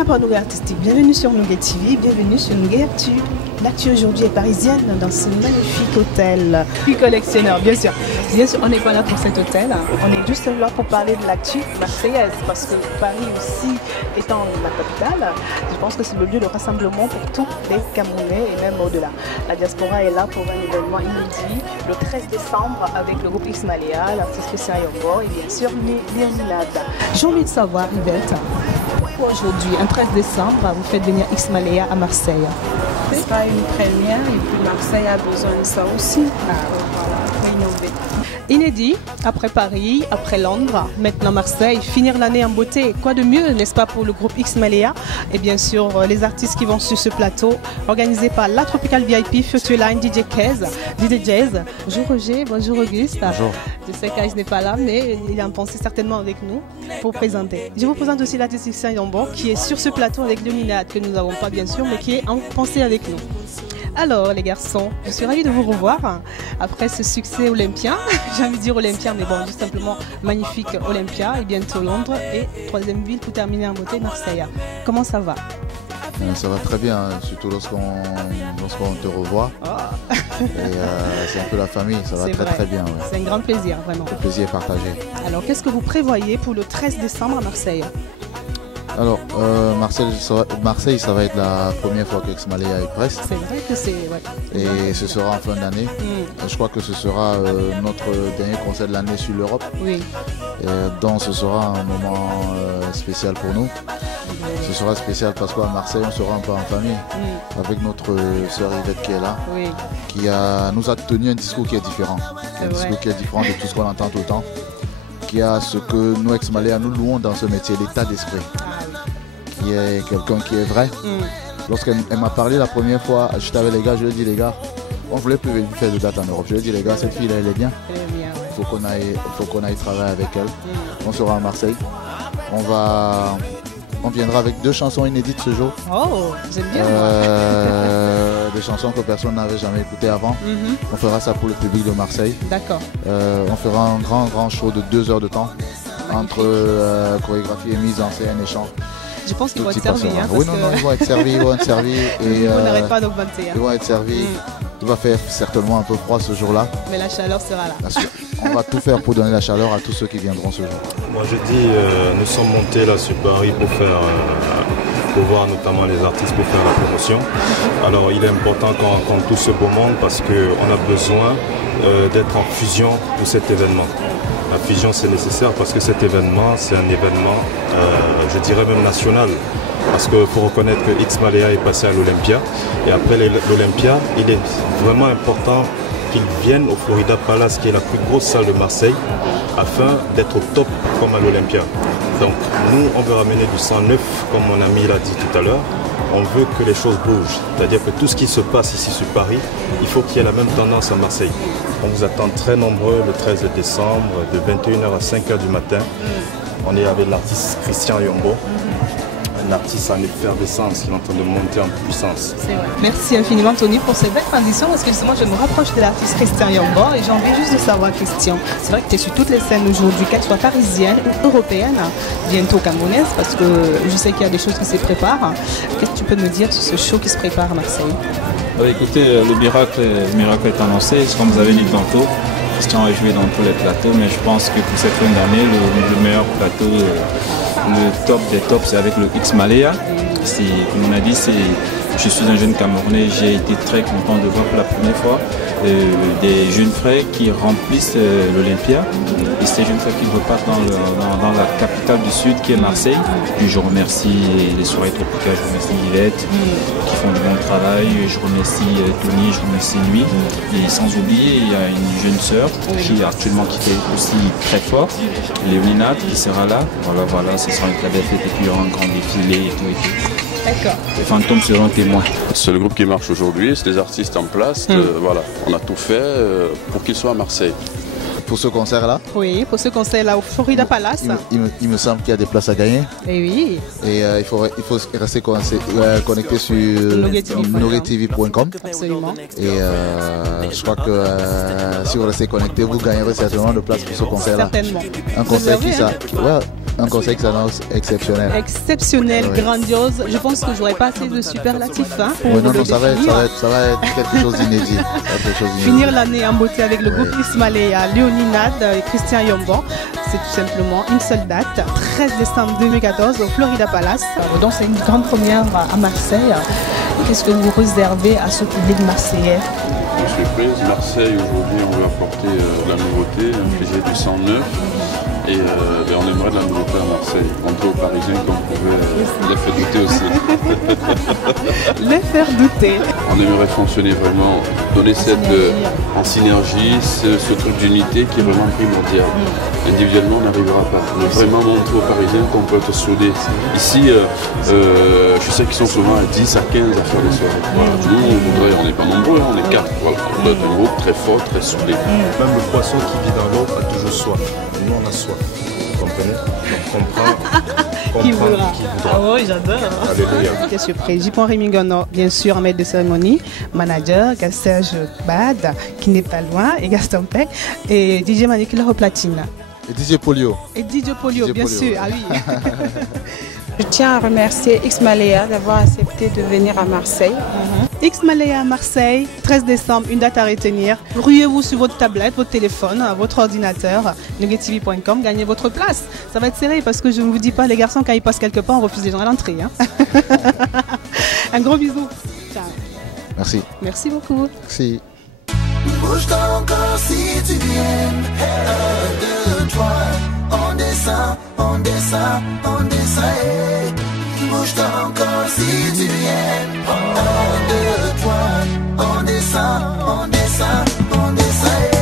la panorama artistique. Bienvenue sur Nougat TV, bienvenue sur Nougat Actu. L'actu aujourd'hui est parisienne dans ce magnifique hôtel. Puis collectionneur, bien sûr. Bien sûr, on n'est pas là pour cet hôtel. On est juste là pour parler de l'actu marseillaise. Parce que Paris aussi étant la capitale, je pense que c'est le lieu de rassemblement pour tous les Camerounais et même au-delà. La diaspora est là pour un événement inédit le 13 décembre avec le groupe X-Malea, l'artiste Christian Yombo et bien sûr Léonilad. J'ai envie de savoir, Yvette, pourquoi aujourd'hui, un 13 décembre, vous faites venir X-Malea à Marseille? C'est pas une première et puis Marseille a besoin de ça aussi. Voilà, innover. Inédit, après Paris, après Londres, maintenant Marseille, finir l'année en beauté. Quoi de mieux, n'est-ce pas, pour le groupe X-Malea et bien sûr les artistes qui vont sur ce plateau, organisé par la Tropical VIP, Future Line, DJ Kez, DJ Jazz. Bonjour Roger, bonjour Auguste. Bonjour. Je sais qu'Aïs n'est pas là, mais il a pensé certainement avec nous pour présenter. Je vous présente aussi l'artiste Christian Yombo qui est sur ce plateau avec Léonilad, que nous n'avons pas bien sûr, mais qui est en pensée avec nous. Alors les garçons, je suis ravie de vous revoir après ce succès olympien. J'ai envie de dire olympien, mais bon, juste simplement magnifique Olympia et bientôt Londres et troisième ville pour terminer en beauté, Marseille. Comment ça va? Ça va très bien, surtout lorsqu'on te revoit. Oh. Et c'est un peu la famille, ça va très bien. Ouais. C'est un grand plaisir, vraiment. Le plaisir est partagé. Alors qu'est-ce que vous prévoyez pour le 13 décembre à Marseille? Alors, Marseille, ça va être la première fois qu'X-Malea est presse. C'est vrai que c'est... Ouais. Et ce sera en fin d'année. Je crois que ce sera notre dernier concert de l'année sur l'Europe. Oui. Donc ce sera un moment spécial pour nous. Ce sera spécial parce qu'à Marseille, on sera un peu en famille. Avec notre sœur Yvette qui est là. Oui. Qui nous a tenu un discours qui est différent. Un discours qui est différent de tout ce qu'on entend tout le temps. Qui a ce que nous, X-Malea, nous louons dans ce métier, l'état d'esprit. Qui est quelqu'un qui est vrai. Lorsqu'elle m'a parlé la première fois, j'étais avec les gars, je lui ai dit les gars, on ne voulait plus venir faire de date en Europe. Je lui ai dit les gars, cette fille là elle est bien. Elle est bien, ouais. Il faut qu'on aille travailler avec elle. On sera à Marseille. On viendra avec 2 chansons inédites ce jour. Oh, j'aime bien. Des chansons que personne n'avait jamais écoutées avant. On fera ça pour le public de Marseille. D'accord. On fera un grand show de 2 heures de temps. Entre chorégraphie et mise en scène et chant. Je pense qu'ils vont être servis. Hein, oui, non, ils vont être servis. Et, on n'arrête pas d'augmenter. Hein. Ils vont être servis. Il va faire certainement un peu froid ce jour-là. Mais la chaleur sera là. Bien sûr. On va tout faire pour donner la chaleur à tous ceux qui viendront ce jour. Moi je dis, nous sommes montés là sur Paris pour voir notamment les artistes pour faire la promotion. Alors il est important qu'on rencontre tout ce beau monde parce qu'on a besoin d'être en fusion pour cet événement. La fusion c'est nécessaire parce que cet événement c'est un événement, je dirais même national. Parce qu'il faut reconnaître que X-Malea est passé à l'Olympia. Et après l'Olympia, il est vraiment important qu'ils viennent au Florida Palace, qui est la plus grosse salle de Marseille, afin d'être au top comme à l'Olympia. Donc nous, on veut ramener du sang neuf, comme mon ami l'a dit tout à l'heure. On veut que les choses bougent. C'est-à-dire que tout ce qui se passe ici sur Paris, il faut qu'il y ait la même tendance à Marseille. On vous attend très nombreux le 13 décembre, de 21h à 5h du matin. On est avec l'artiste Christian Yombo. Un artiste en effervescence qui est en train de monter en puissance. C'est vrai. Merci infiniment Tony pour cette belle transition parce que justement je me rapproche de l'artiste Christian Yombo et j'ai envie juste de savoir Christian. C'est vrai que tu es sur toutes les scènes aujourd'hui, qu'elles soient parisiennes ou européennes, bientôt camerounaises parce que je sais qu'il y a des choses qui se préparent. Qu'est-ce que tu peux me dire sur ce show qui se prépare à Marseille? Écoutez, le miracle est annoncé, comme vous avez dit tantôt. Christian a joué dans tous les plateaux, mais je pense que pour cette fin d'année, le meilleur plateau, le top des tops, c'est avec le X-Malea. Comme on a dit, je suis un jeune Camerounais, j'ai été très content de voir pour la première fois des jeunes frères qui remplissent l'Olympia. Et ces jeunes frères qui repartent dans la capitale du Sud qui est Marseille. Et je remercie les soirées tropicales, je remercie Yvette qui font du bon travail, je remercie Tony, je remercie lui. Et sans oublier, il y a une jeune sœur qui actuellement qui fait aussi très fort, Léonilad qui sera là. Voilà, ce sera une très belle fête et puis il y aura un grand défilé et tout. D'accord. Les fantômes seront témoins. C'est le groupe qui marche aujourd'hui, c'est des artistes en place. Voilà, on a tout fait pour qu'ils soient à Marseille. Pour ce concert-là? Oui, pour ce concert-là au Florida Palace. Il me semble qu'il y a des places à gagner. Et oui. Et il faut rester connecté sur nougattv.com. Absolument. Et je crois que si vous restez connecté, vous gagnerez certainement de places pour ce concert-là. Certainement. Un concert qui ça. Ouais, Un concert qui s'annonce exceptionnel. Exceptionnel, Oui. grandiose. Je pense que j'aurais pas assez de superlatifs hein, pour Oui, non, le non, ça va définir. être quelque chose d'inédit. Ça va être quelque chose d'inédit. Finir l'année en beauté avec le Oui. groupe Ismaléa, Léonie Nad et Christian Yombon. C'est tout simplement une seule date, 13 décembre 2014 au Florida Palace. Donc c'est une grande première à Marseille. Qu'est-ce que vous réservez à ce public marseillais? Surprise, Marseille aujourd'hui on veut apporter de la nouveauté, infliger du sang neuf et on aimerait de la nouveauté à Marseille. Montrer aux Parisiens qu'on pouvait les faire douter aussi. Les faire douter. On aimerait fonctionner vraiment, donner en synergie ce truc d'unité qui est vraiment primordial. Individuellement on n'arrivera pas, mais vraiment montrer aux Parisiens qu'on peut être soudés. Ici, je sais qu'ils sont souvent à 10 à 15 à faire des soirées. Voilà. Nous, on n'est pas nombreux, on est 4. Voilà. On doit être un groupe très fort, très soudé. Même le poisson qui vit dans l'eau a toujours soif. Et nous, on a soif. Vous comprenez? Donc, Qui comprendre voudra. qui voudra. Ah oui, j'adore. Alléluia. Quelle surprise. Jipon Rémingono, bien sûr, en maître de cérémonie, manager, Serge Bad, qui n'est pas loin, et Gaston Peck, et DJ Manicula au platine. Et DJ Polio. Et DJ Polio, DJ bien Polio, sûr. ouais. Ah oui. Je tiens à remercier Ismaléa d'avoir accepté de venir à Marseille. Ismaléa à Marseille, 13 décembre, une date à retenir. Ruez-vous sur votre tablette, votre téléphone, votre ordinateur, nuguetv.com, gagnez votre place. Ça va être serré parce que je ne vous dis pas, les garçons, quand ils passent quelque part, on refuse les gens à l'entrée. Hein. Un gros bisou. Ciao. Merci. Merci beaucoup. Merci. Bouge-toi encore si tu viens. 1, 2, 3, on descend, on descend, on descend. Hey. Bouge-toi encore si tu viens. 1, 2, 3, on descend, on descend, on descend.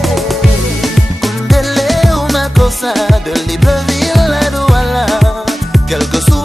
Hey. Kundele una cosa de Libreville a Douala. Quelque chose